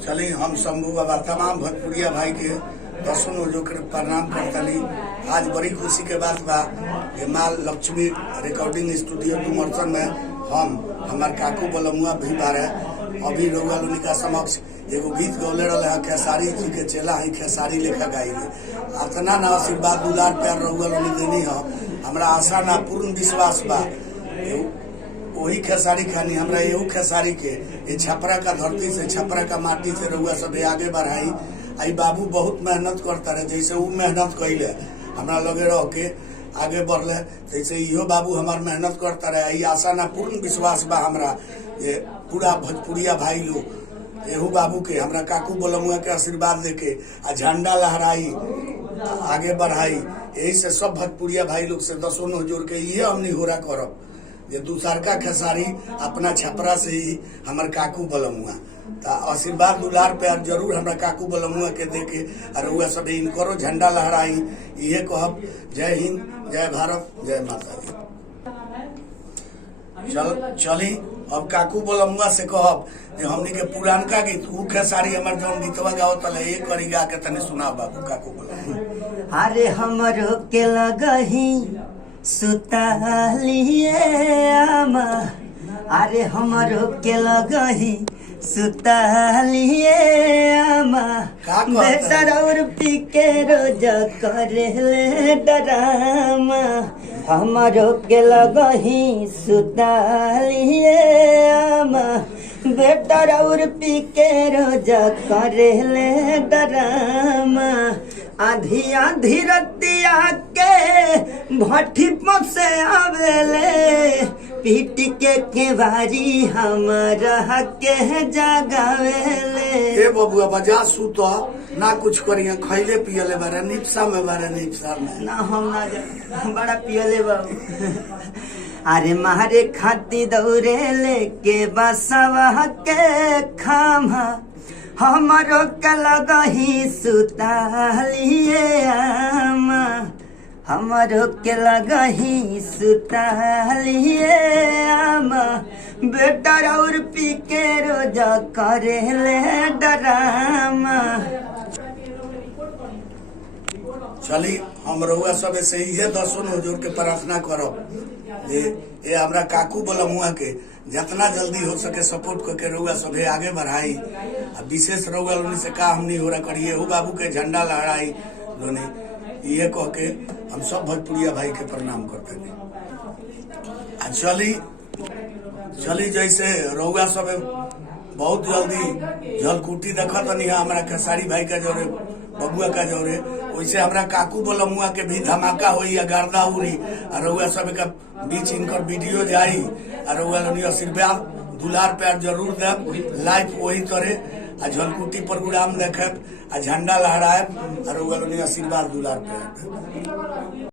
चली हम शंभू बाबा तमाम भोजपुरिया भाई के दर्शन जो कर प्रणाम करतली। आज बड़ी खुशी के बात बा कि माँ लक्ष्मी रिकॉर्डिंग स्टूडियो डुमरसन में हमार काकू बलमुआ भी बारे अभी रउआ लोगन का समक्ष एगो गीत गौले रहे हैं। खेसारी जी के चेला है, खेसारी लेखा गाइले। अतना ना आशीर्वाद दुलार प्यार रउआ लोगन देनी है, हमरा आशा ना पूर्ण विश्वास बा वही खेसारी खानी हमरा एहू खेसारी के ये छपरा का धरती से छपरा का माटी से रउआ सब आगे बढ़ाई। आई बाबू बहुत मेहनत करता रहे, जैसे वो मेहनत कैले हमरा लगे रह के आगे बढ़ले, जैसे इहो बाबू हमार मेहनत करता रहे। आई आशा ना पूर्ण विश्वास बा हमरा ये पूरा भोजपुरिया भाई लोग एहू बाबू के हमरा काकू बलमुआ के आशीर्वाद देके आ झंडा लहराई आगे बढ़ाई। यही से सब भोजपुरिया भाई लोग से दसों जोड़ के ये हमनी होरा करब ये दूसरका खेसारी अपना छपरा से ही हमार काकू बलमुआ आशीर्वाद दुलार प्यार जरूर हमरा काकू बलमुआ के देके और वह सब इनकरो झंडा लहराई। ये कहब जय हिंद, जय भारत, जय माता दी। चली अब काकू बलमुआ से कहब जे हमनी के पुरानका गीत ऊ खेसारी हमार जौन गीतवा गावत है एक करी गा के तने सुनाओ बाबू काकू बलमुआ। अरे हमरो के लगही सुतालिए आमा, अरे हमरो के लगही सुतालिए आमा, बेटर और पी के रोज करेले डरामा। हमरो के लगही सुतालिए आमा, बेटर और पी के रोज करेले डरामा। आधी आधी रतिया के भट्ठी से आवेले, पीट के केवारी हमारा के जगावेले। ए बबुआ बजा सुत ना कुछ करिया, खैले पियले बारे निपसा में बारे निपसा में ना हम ना जा बड़ा पियले बाबू। अरे मारे खाती दौड़े लेके बसवा के खामा, हमरो के लगही सुतालिए आमा, हमरो के लगही सुतालिए आमा, बेटा और पी के रोज करेले डरामा। चली हम रउआ सब से इहे दसों हुजूर के प्रार्थना करब जे ये हमरा काकू बलमुआ के जितना जल्दी हो सके सपोर्ट करके रउआ सभे आगे बढ़ाई। विशेष रउआ लोनी से का हमनी हो रहा करिए हो बाबू के झंडा लहराई लोनी। ये कह के हम सब भोजपुरिया भाई के प्रणाम करते हैं। चली जैसे रउआ सब बहुत जल्दी झलकुटी देखत नहीं हमारा खेसारी भाई का जोरे बबुआ का जोरे, वैसे हमरा काकू बलमुआ के भी धमाका होई या गर्दा उड़ी और रउआ सब का बीच इनकर वीडियो जाई और रउआ लोनी आशीर्वाद दुलार प्यार जरूर देब। लाइव वही तरह आ झलकुटी प्रोग्राम देखेब आ झंडा लहराएब और रउआ लोनी आशीर्वाद दुलार प्यार देब।